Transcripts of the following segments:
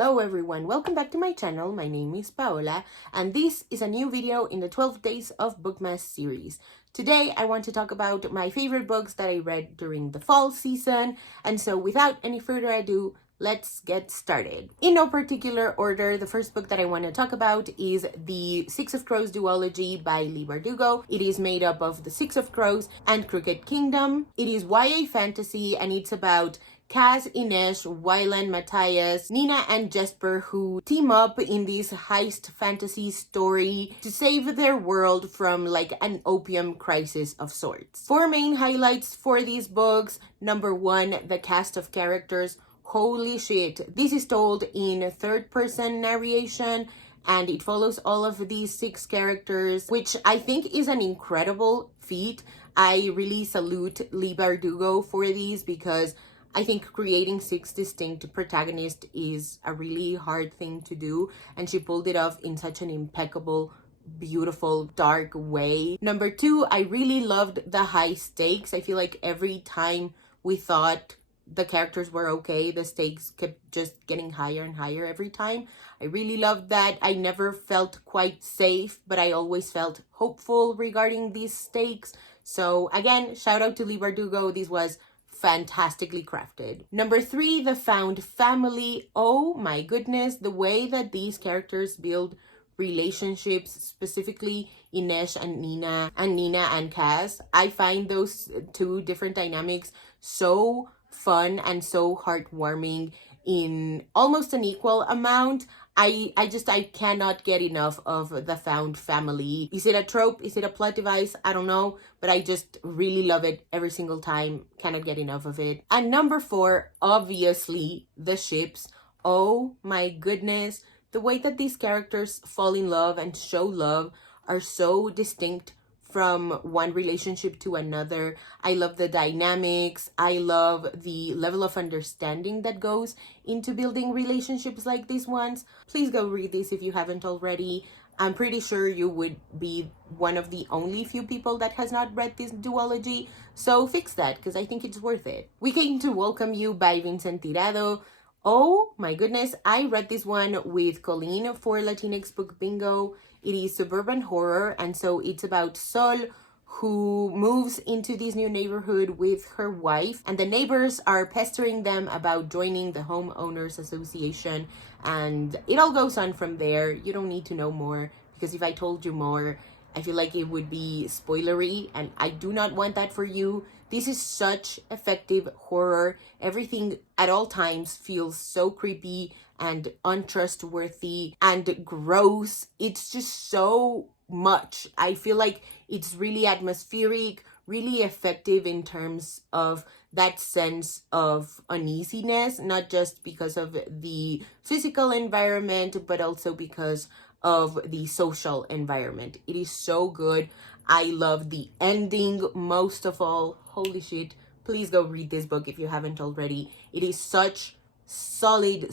Hello everyone, welcome back to my channel. My name is Paola and this is a new video in the 12 Days of Bookmas series. Today I want to talk about my favorite books that I read during the fall season, and so without any further ado, let's get started. In no particular order, the first book that I want to talk about is the Six of Crows duology by Leigh Bardugo. It is made up of The Six of Crows and Crooked Kingdom. It is YA fantasy and it's about Kaz, Ines, Wylan, Matthias, Nina, and Jesper, who team up in this heist fantasy story to save their world from like an opium crisis of sorts. Four main highlights for these books. Number one, the cast of characters. Holy shit. This is told in third-person narration and it follows all of these six characters, which I think is an incredible feat. I really salute Leigh Bardugo for these because I think creating six distinct protagonists is a really hard thing to do, and she pulled it off in such an impeccable, beautiful, dark way. Number two, I really loved the high stakes. I feel like every time we thought the characters were okay, the stakes kept just getting higher and higher every time. I really loved that. I never felt quite safe, but I always felt hopeful regarding these stakes. So again, shout out to Leigh Bardugo. This was fantastically crafted. Number three, the found family. Oh my goodness, the way that these characters build relationships, specifically Ines and Nina and Kaz. I find those two different dynamics so fun and so heartwarming in almost an equal amount. I cannot get enough of the found family. Is it a trope? Is it a plot device? I don't know, but I just really love it every single time. Cannot get enough of it. And number four, obviously, the ships. Oh my goodness. The way that these characters fall in love and show love are so distinct from one relationship to another. I love the dynamics. I love the level of understanding that goes into building relationships like these ones. Please go read this if you haven't already. I'm pretty sure you would be one of the only few people that has not read this duology, so fix that because I think it's worth it. We Came to Welcome You by Vincent Tirado. Oh my goodness, I read this one with Colleen for Latinx Book Bingo. It is suburban horror, and so it's about Sol, who moves into this new neighborhood with her wife, and the neighbors are pestering them about joining the homeowners association, and it all goes on from there. You don't need to know more, because if I told you more, I feel like it would be spoilery, and I do not want that for you. This is such effective horror. Everything at all times feels so creepy and untrustworthy and gross. It's just so much. I feel like it's really atmospheric, really effective in terms of that sense of uneasiness, not just because of the physical environment, but also because of the social environment. It is so good. I love the ending most of all. Holy shit. Please go read this book if you haven't already. It is such solid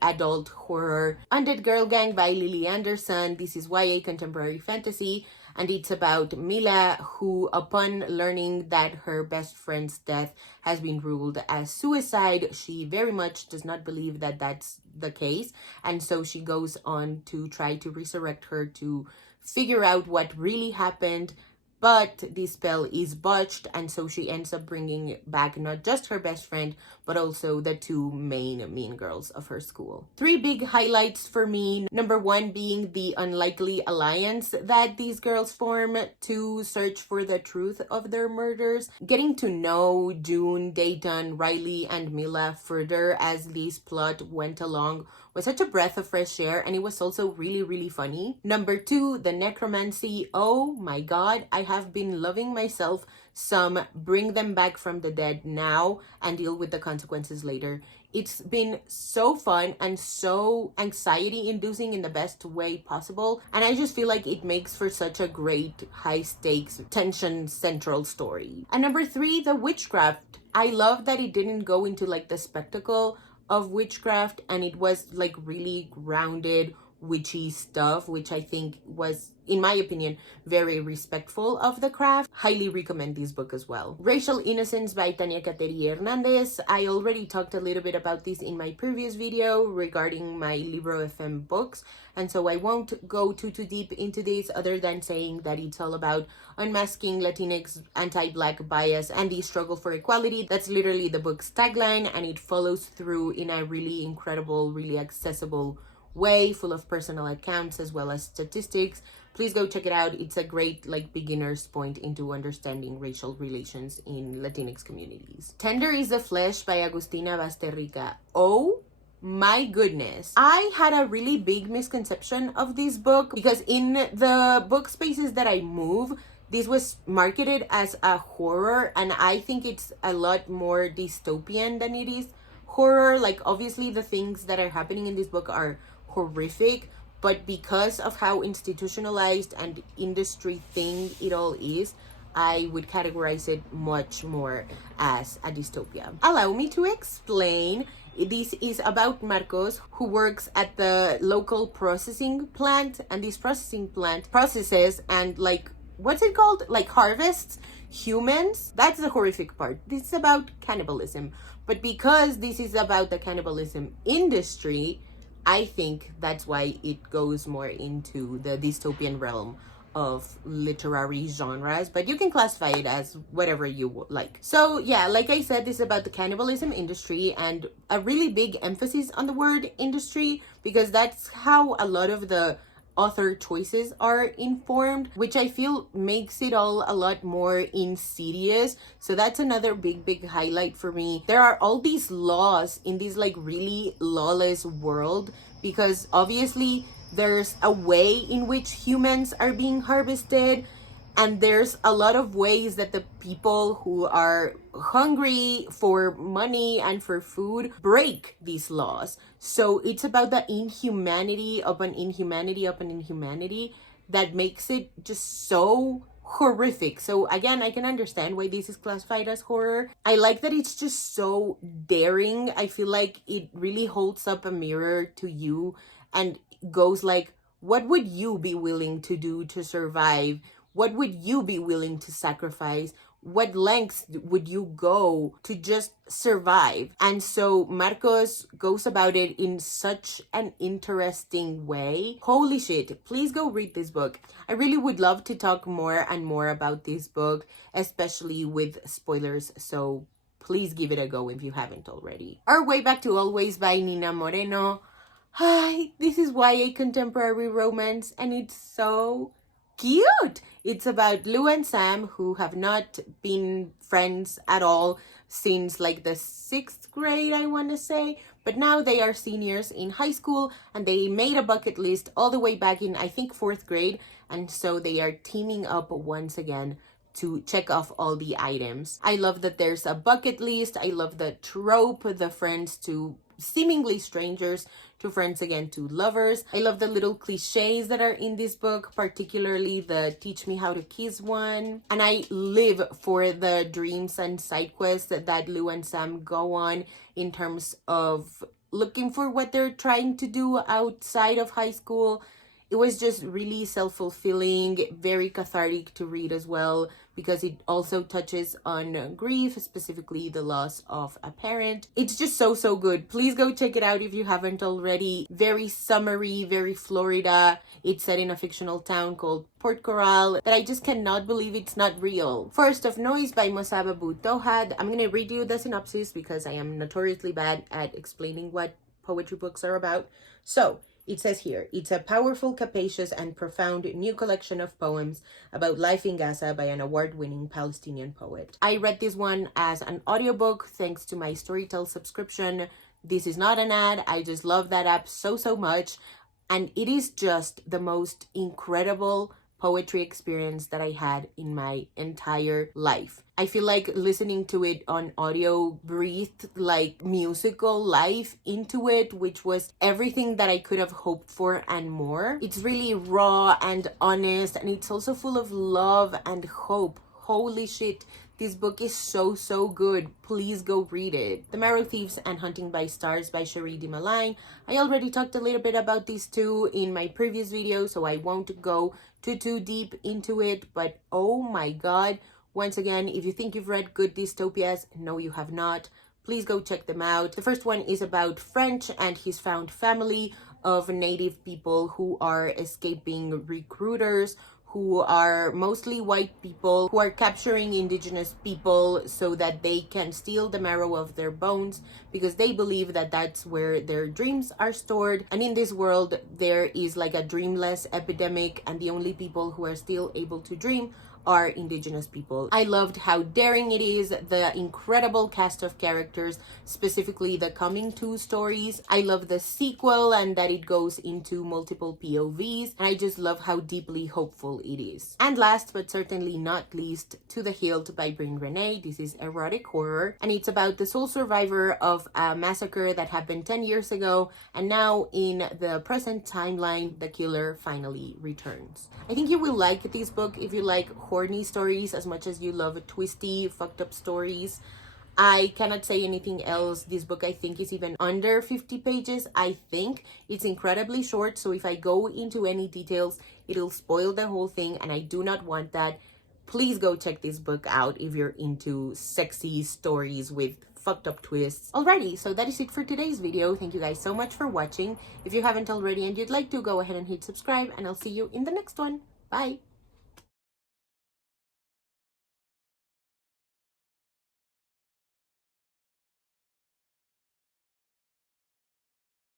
adult horror. Undead Girl Gang by Lily Anderson. This is YA contemporary fantasy, and it's about Mila, who upon learning that her best friend's death has been ruled as suicide, she very much does not believe that that's the case, and so she goes on to try to resurrect her to figure out what really happened. But this spell is botched, and so she ends up bringing back not just her best friend, but also the two main mean girls of her school. Three big highlights for me. Number one being the unlikely alliance that these girls form to search for the truth of their murders. Getting to know June, Dayton, Riley, and Mila further as this plot went along was such a breath of fresh air, and it was also really funny. Number two, the necromancy. Oh my god, I have been loving myself some Bring Them Back from the Dead now and deal with the consequences later. It's been so fun and so anxiety inducing in the best way possible, and I just feel like it makes for such a great high stakes tension central story. And number three, the witchcraft. I love that it didn't go into like the spectacle of witchcraft, and it was like really grounded, witchy stuff, which I think was, in my opinion, very respectful of the craft. Highly recommend this book as well. Racial Innocence by Tania Cateri Hernandez. I already talked a little bit about this in my previous video regarding my Libro FM books, and so I won't go too deep into this other than saying that it's all about unmasking Latinx anti-Black bias and the struggle for equality. That's literally the book's tagline, and it follows through in a really incredible, really accessible way, full of personal accounts as well as statistics. Please go check it out. It's a great beginner's point into understanding racial relations in Latinx communities. Tender is the Flesh by Agustina Basterrica. Oh my goodness. I had a really big misconception of this book because in the book spaces that I move, this was marketed as a horror, and I think it's a lot more dystopian than it is horror. Obviously the things that are happening in this book are horrific, but because of how institutionalized and industry thing it all is, I would categorize it much more as a dystopia. Allow me to explain. This is about Marcos, who works at the local processing plant, and this processing plant processes and what's it called? Harvests humans. That's the horrific part. This is about cannibalism. But because this is about the cannibalism industry, I think that's why it goes more into the dystopian realm of literary genres, but you can classify it as whatever you like. So yeah, like I said, this is about the cannibalism industry and a really big emphasis on the word industry, because that's how a lot of the author choices are informed, which I feel makes it all a lot more insidious. So that's another big highlight for me. There are all these laws in this really lawless world, because obviously there's a way in which humans are being harvested, and there's a lot of ways that the people who are hungry for money and for food break these laws. So it's about the inhumanity upon inhumanity upon inhumanity that makes it just so horrific. So again, I can understand why this is classified as horror. I like that it's just so daring. I feel like it really holds up a mirror to you and goes what would you be willing to do to survive? What would you be willing to sacrifice? What lengths would you go to just survive? And so Marcos goes about it in such an interesting way. Holy shit, please go read this book. I really would love to talk more and more about this book, especially with spoilers, so please give it a go if you haven't already. Our Way Back to Always by Nina Moreno. Hi, this is YA contemporary romance, and it's so cute. It's about Lou and Sam, who have not been friends at all since the 6th grade, I want to say. But now they are seniors in high school, and they made a bucket list all the way back in, I think, 4th grade. And so they are teaming up once again to check off all the items. I love that there's a bucket list. I love the trope, the friends to seemingly strangers to friends again to lovers. I love the little cliches that are in this book, particularly the teach me how to kiss one. And I live for the dreams and side quests that Lou and Sam go on in terms of looking for what they're trying to do outside of high school. It was just really self-fulfilling, very cathartic to read as well, because it also touches on grief, specifically the loss of a parent. It's just so good. Please go check it out if you haven't already. Very summery, very Florida. It's set in a fictional town called Port Coral that I just cannot believe it's not real. Forest of Noise by Mosaba Tohad. I'm gonna read you the synopsis because I am notoriously bad at explaining what poetry books are about. So, it says here, it's a powerful, capacious, and profound new collection of poems about life in Gaza by an award-winning Palestinian poet. I read this one as an audiobook thanks to my Storytel subscription. This is not an ad. I just love that app so much. And it is just the most incredible poetry experience that I had in my entire life. I feel like listening to it on audio breathed musical life into it, which was everything that I could have hoped for and more. It's really raw and honest, and it's also full of love and hope. Holy shit, This book is so good. Please go read it. The Marrow Thieves and Hunting by Stars by Cherie de Maline. I already talked a little bit about these two in my previous video, so I won't go too deep into it, but oh my god. Once again, if you think you've read good dystopias, no you have not. Please go check them out. The first one is about French and his found family of native people who are escaping recruiters, who are mostly white people, who are capturing indigenous people so that they can steal the marrow of their bones because they believe that that's where their dreams are stored. And in this world, there is like a dreamless epidemic, and the only people who are still able to dream are indigenous people. I loved how daring it is, the incredible cast of characters, specifically the coming two stories. I love the sequel and that it goes into multiple POVs, and I just love how deeply hopeful it is. And last but certainly not least, To the Hilt by Bryn Renee. This is erotic horror, and it's about the sole survivor of a massacre that happened 10 years ago, and now in the present timeline, the killer finally returns. I think you will like this book if you like horny stories as much as you love twisty, fucked up stories. I cannot say anything else. This book I think is even under 50 pages. I think it's incredibly short, so if I go into any details, it'll spoil the whole thing, and I do not want that. Please go check this book out if you're into sexy stories with fucked up twists. Alrighty, so that is it for today's video. Thank you guys so much for watching. If you haven't already and you'd like to, go ahead and hit subscribe, and I'll see you in the next one. Bye!